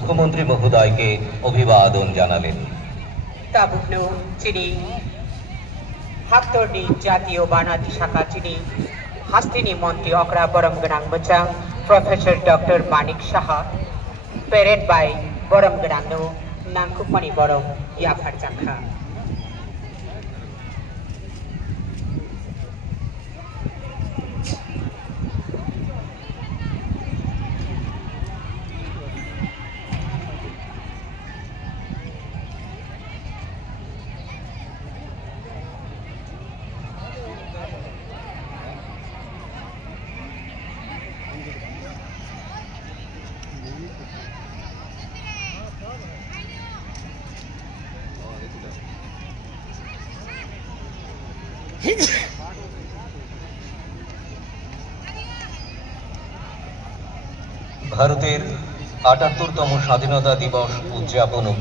মুখ্যমন্ত্রী মহোদয়কে অভিবাদন জানালেন। তাবুকনো চিনি হাক্তরনি জাতীয় বানাতি শাখা চিনি হাস্তিনি মন্ত্রী অকরা বরম গনাং বচাং professor doctor Manik Saha parade বাই বরম গনাংনো নাংকুকমানি বরম ইয়াফার জাখা ভারতের ৭৮তম স্বাধীনতা দিবস উদযাপন উপলক্ষে